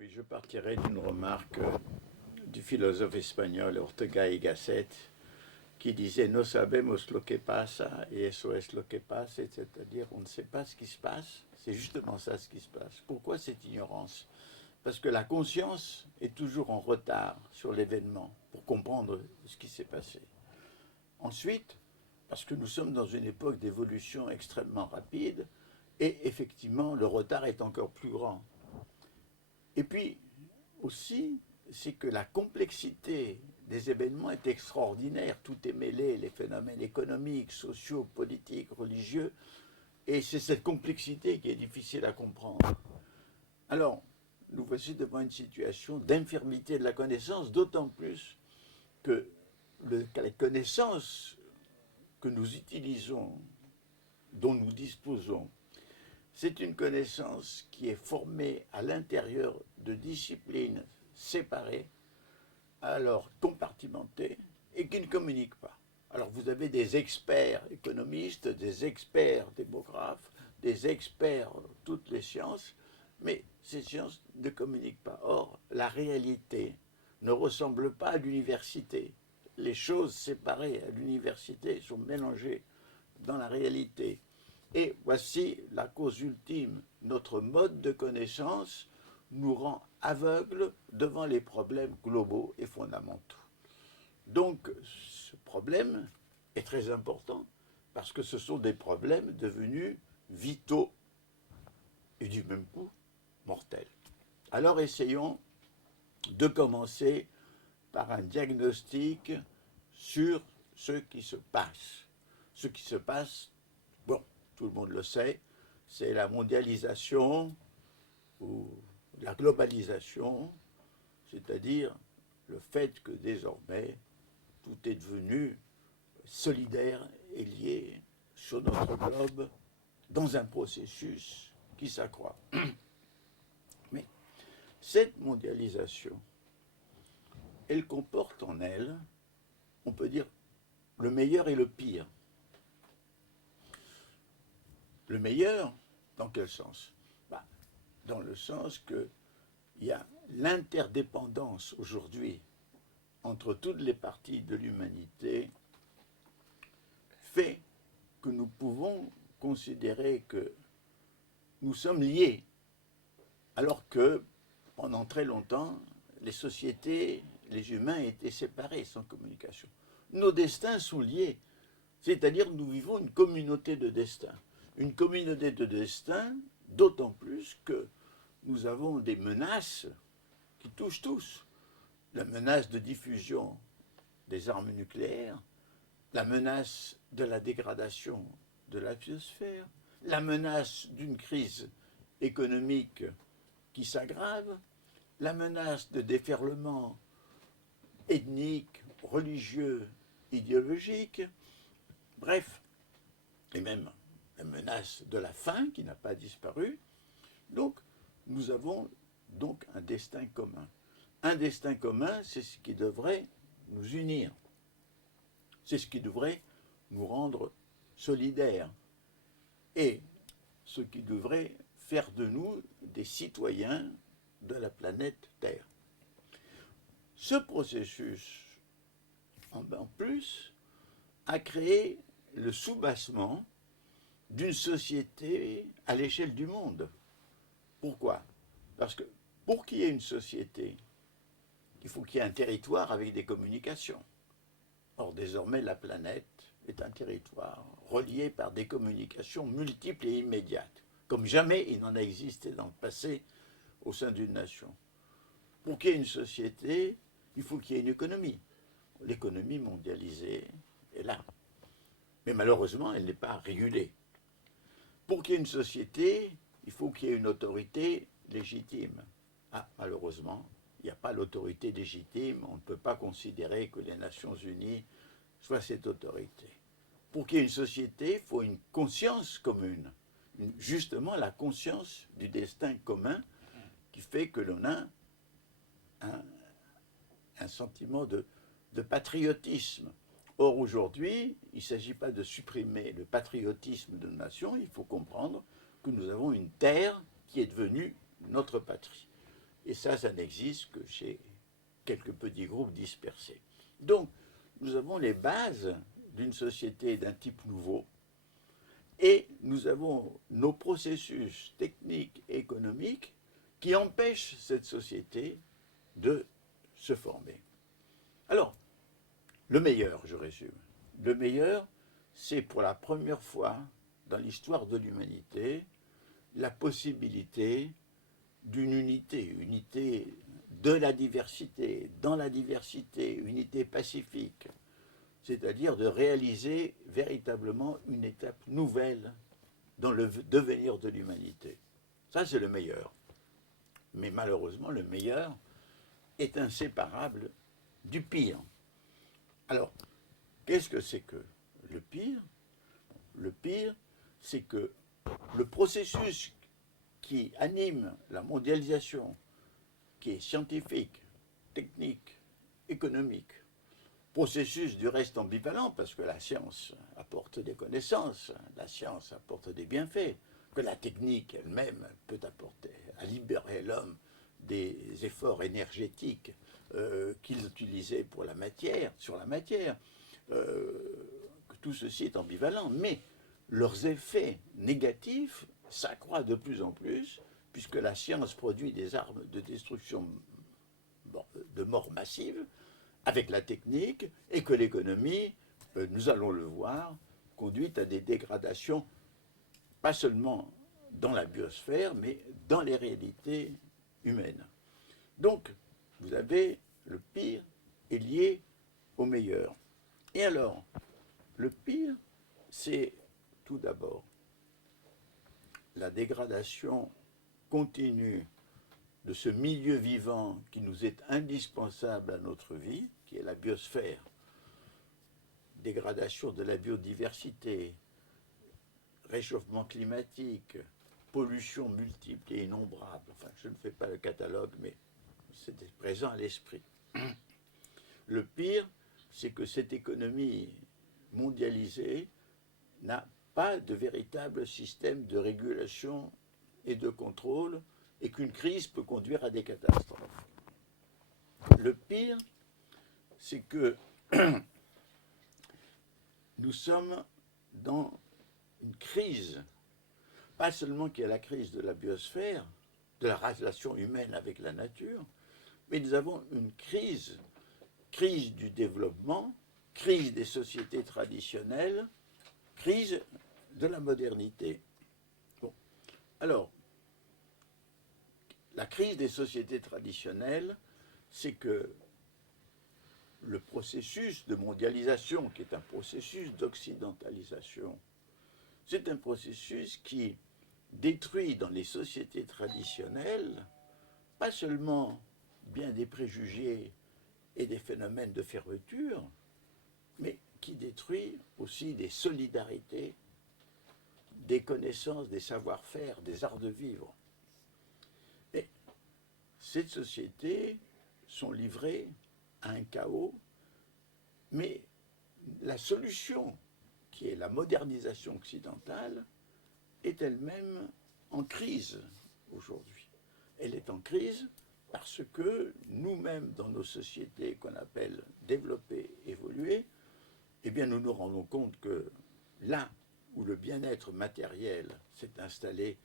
Oui, je partirai d'une remarque du philosophe espagnol Ortega y Gasset qui disait "No sabemos lo que pasa y eso es lo que pasa", c'est-à-dire on ne sait pas ce qui se passe, c'est justement ça ce qui se passe. Pourquoi cette ignorance? Parce que la conscience est toujours en retard sur l'événement pour comprendre ce qui s'est passé. Ensuite, parce que nous sommes dans une époque d'évolution extrêmement rapide et effectivement le retard est encore plus grand. Et puis aussi, c'est que la complexité des événements est extraordinaire. Tout est mêlé, les phénomènes économiques, sociaux, politiques, religieux. Et c'est cette complexité qui est difficile à comprendre. Alors, nous voici devant une situation d'infirmité de la connaissance, d'autant plus que les connaissances que nous utilisons, dont nous disposons, c'est une connaissance qui est formée à l'intérieur de disciplines séparées, alors compartimentées, et qui ne communiquent pas. Alors vous avez des experts économistes, des experts démographes, des experts toutes les sciences, mais ces sciences ne communiquent pas. Or, la réalité ne ressemble pas à l'université. Les choses séparées à l'université sont mélangées dans la réalité. Et voici la cause ultime. Notre mode de connaissance nous rend aveugles devant les problèmes globaux et fondamentaux. Donc, ce problème est très important parce que ce sont des problèmes devenus vitaux et du même coup mortels. Alors, essayons de commencer par un diagnostic sur ce qui se passe. Ce qui se passe, bon, tout le monde le sait, c'est la mondialisation ou la globalisation, c'est-à-dire le fait que désormais tout est devenu solidaire et lié sur notre globe dans un processus qui s'accroît. Mais cette mondialisation, elle comporte en elle, on peut dire, le meilleur et le pire. Le meilleur, dans quel sens? Dans le sens qu'il y a l'interdépendance aujourd'hui entre toutes les parties de l'humanité fait que nous pouvons considérer que nous sommes liés, alors que pendant très longtemps, les sociétés, les humains étaient séparés sans communication. Nos destins sont liés, c'est-à-dire que nous vivons une communauté de destin. Une communauté de destin, d'autant plus que nous avons des menaces qui touchent tous. La menace de diffusion des armes nucléaires, la menace de la dégradation de la biosphère, la menace d'une crise économique qui s'aggrave, la menace de déferlement ethnique, religieux, idéologique, bref, et même la menace de la faim qui n'a pas disparu. Donc, nous avons donc un destin commun. Un destin commun, c'est ce qui devrait nous unir. C'est ce qui devrait nous rendre solidaires. Et ce qui devrait faire de nous des citoyens de la planète Terre. Ce processus, en plus, a créé le soubassement d'une société à l'échelle du monde. Pourquoi? Parce que pour qu'il y ait une société, il faut qu'il y ait un territoire avec des communications. Or, désormais, la planète est un territoire relié par des communications multiples et immédiates, comme jamais il n'en a existé dans le passé au sein d'une nation. Pour qu'il y ait une société, il faut qu'il y ait une économie. L'économie mondialisée est là. Mais malheureusement, elle n'est pas régulée. Pour qu'il y ait une société, il faut qu'il y ait une autorité légitime. Malheureusement, il n'y a pas l'autorité légitime, on ne peut pas considérer que les Nations Unies soient cette autorité. Pour qu'il y ait une société, il faut une conscience commune. Justement, la conscience du destin commun qui fait que l'on a un sentiment de patriotisme. Or, aujourd'hui, il ne s'agit pas de supprimer le patriotisme de nos nations, il faut comprendre que nous avons une terre qui est devenue notre patrie. Et ça n'existe que chez quelques petits groupes dispersés. Donc, nous avons les bases d'une société d'un type nouveau, et nous avons nos processus techniques et économiques qui empêchent cette société de se former. Alors, le meilleur, je résume. Le meilleur, c'est pour la première fois dans l'histoire de l'humanité la possibilité d'une unité de la diversité, dans la diversité, unité pacifique, c'est-à-dire de réaliser véritablement une étape nouvelle dans le devenir de l'humanité. Ça, c'est le meilleur. Mais malheureusement, le meilleur est inséparable du pire. Alors, qu'est-ce que c'est que le pire? Le pire, c'est que le processus qui anime la mondialisation, qui est scientifique, technique, économique, processus du reste ambivalent, parce que la science apporte des connaissances, la science apporte des bienfaits, que la technique elle-même peut apporter à libérer l'homme des efforts énergétiques qu'ils utilisaient pour la matière, sur la matière, que tout ceci est ambivalent, mais leurs effets négatifs s'accroît de plus en plus, puisque la science produit des armes de destruction de mort massive avec la technique, et que l'économie, nous allons le voir, conduit à des dégradations, pas seulement dans la biosphère, mais dans les réalités humaines. Donc, vous avez le pire est lié au meilleur. Et alors, le pire, c'est tout d'abord la dégradation continue de ce milieu vivant qui nous est indispensable à notre vie, qui est la biosphère, dégradation de la biodiversité, réchauffement climatique, pollution multiple et innombrable. Enfin, je ne fais pas le catalogue, mais c'est présent à l'esprit. Le pire, c'est que cette économie mondialisée n'a pas de véritable système de régulation et de contrôle, et qu'une crise peut conduire à des catastrophes. Le pire, c'est que nous sommes dans une crise, pas seulement qui est la crise de la biosphère, de la relation humaine avec la nature, mais nous avons une crise du développement, crise des sociétés traditionnelles, crise de la modernité. Bon. Alors, la crise des sociétés traditionnelles, c'est que le processus de mondialisation, qui est un processus d'occidentalisation, c'est un processus qui détruit dans les sociétés traditionnelles pas seulement bien des préjugés et des phénomènes de fermeture, mais qui détruit aussi des solidarités, des connaissances, des savoir-faire, des arts de vivre. Et ces sociétés sont livrées à un chaos, mais la solution, qui est la modernisation occidentale, est elle-même en crise aujourd'hui. Elle est en crise parce que nous-mêmes, dans nos sociétés qu'on appelle développées, évoluées, eh bien, nous nous rendons compte que là où le bien-être matériel s'est installé,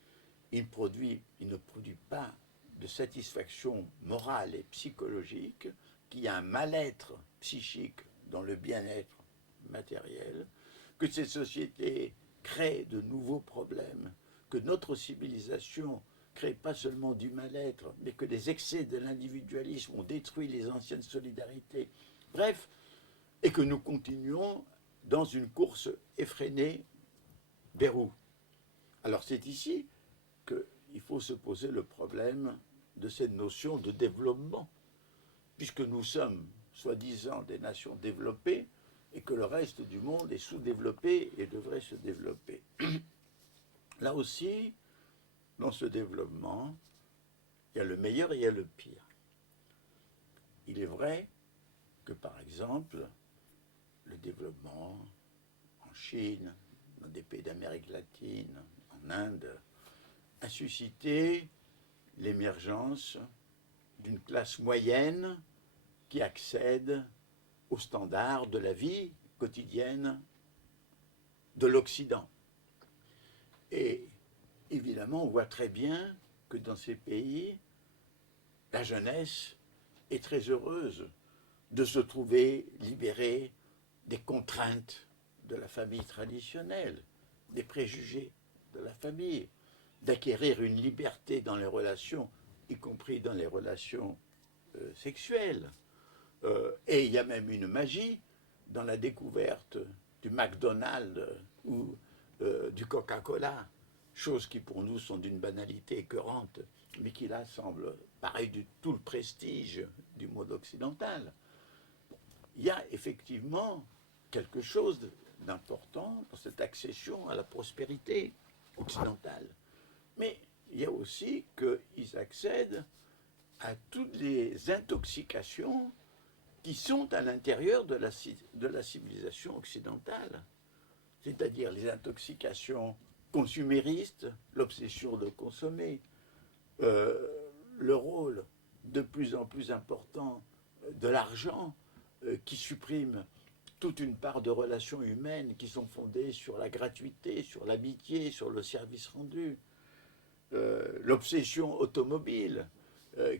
il ne produit pas de satisfaction morale et psychologique, qu'il y a un mal-être psychique dans le bien-être matériel, que ces sociétés créent de nouveaux problèmes, que notre civilisation crée pas seulement du mal-être, mais que les excès de l'individualisme ont détruit les anciennes solidarités. Bref, et que nous continuons dans une course effrénée vers où? Alors c'est ici qu'il faut se poser le problème de cette notion de développement, puisque nous sommes soi-disant des nations développées et que le reste du monde est sous-développé et devrait se développer. Là aussi, dans ce développement, il y a le meilleur et il y a le pire. Il est vrai que, par exemple, le développement en Chine, dans des pays d'Amérique latine, en Inde, a suscité l'émergence d'une classe moyenne qui accède aux standards de la vie quotidienne de l'Occident. Et évidemment, on voit très bien que dans ces pays, la jeunesse est très heureuse de se trouver libérée des contraintes de la famille traditionnelle, des préjugés de la famille, d'acquérir une liberté dans les relations, y compris dans les relations sexuelles. Et il y a même une magie dans la découverte du McDonald's ou du Coca-Cola, choses qui pour nous sont d'une banalité écœurante, mais qui là semblent pareil du tout le prestige du monde occidental. Il y a effectivement quelque chose d'important dans cette accession à la prospérité occidentale. Mais il y a aussi qu'ils accèdent à toutes les intoxications qui sont à l'intérieur de la civilisation occidentale, c'est-à-dire les intoxications consuméristes, l'obsession de consommer, le rôle de plus en plus important de l'argent qui supprime toute une part de relations humaines qui sont fondées sur la gratuité, sur l'amitié, sur le service rendu, l'obsession automobile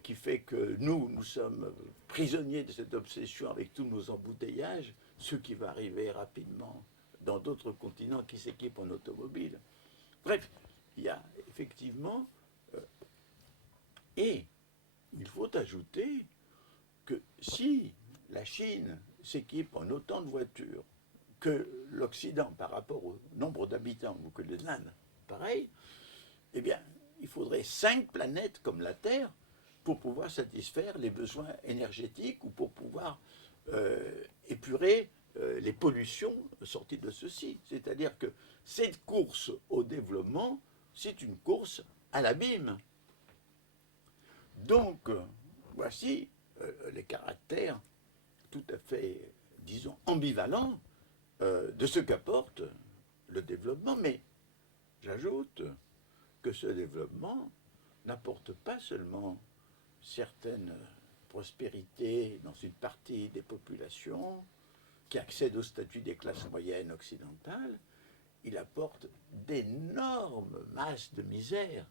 qui fait que nous sommes prisonniers de cette obsession avec tous nos embouteillages, ce qui va arriver rapidement dans d'autres continents qui s'équipent en automobile. Bref, il y a effectivement... et il faut ajouter que si la Chine s'équipe en autant de voitures que l'Occident par rapport au nombre d'habitants, ou que l'Inde, pareil, eh bien, il faudrait 5 planètes comme la Terre pour pouvoir satisfaire les besoins énergétiques ou pour pouvoir épurer les pollutions sorties de ceci. C'est-à-dire que cette course au développement, c'est une course à l'abîme. Donc, voici les caractères tout à fait, disons, ambivalents de ce qu'apporte le développement. Mais j'ajoute que ce développement n'apporte pas seulement certaines prospérités dans une partie des populations qui accèdent au statut des classes moyennes occidentales, il apporte d'énormes masses de misère.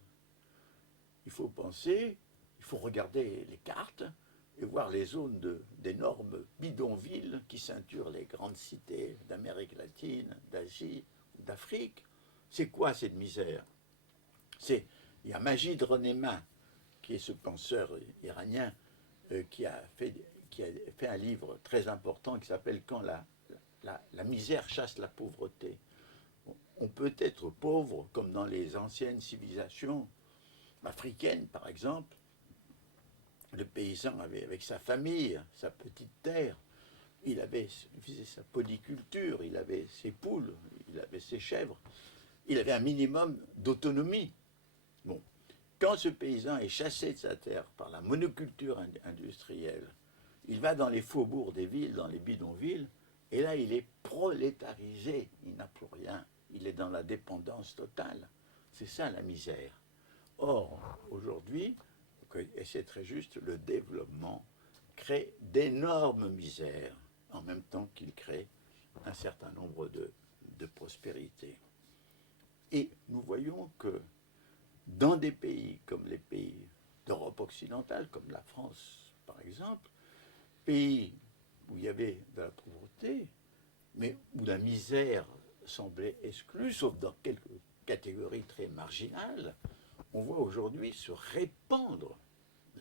Il faut penser, il faut regarder les cartes et voir les zones d'énormes bidonvilles qui ceinturent les grandes cités d'Amérique latine, d'Asie, d'Afrique. C'est quoi cette misère? Il y a Majid Renéma, qui est ce penseur iranien qui a fait un livre très important qui s'appelle « Quand la misère chasse la pauvreté ». On peut être pauvre comme dans les anciennes civilisations africaines, par exemple. Le paysan avait avec sa famille, sa petite terre, il faisait sa polyculture, il avait ses poules, il avait ses chèvres, il avait un minimum d'autonomie. Bon, quand ce paysan est chassé de sa terre par la monoculture industrielle, il va dans les faubourgs des villes, dans les bidonvilles, et là il est prolétarisé, il n'a plus rien, il est dans la dépendance totale. C'est ça la misère. Or, aujourd'hui, et c'est très juste, le développement crée d'énormes misères, en même temps qu'il crée un certain nombre de prospérités. Et nous voyons que dans des pays comme les pays d'Europe occidentale, comme la France par exemple, pays où il y avait de la pauvreté, mais où la misère semblait exclue, sauf dans quelques catégories très marginales, on voit aujourd'hui se répandre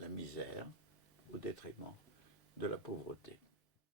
la misère au détriment de la pauvreté.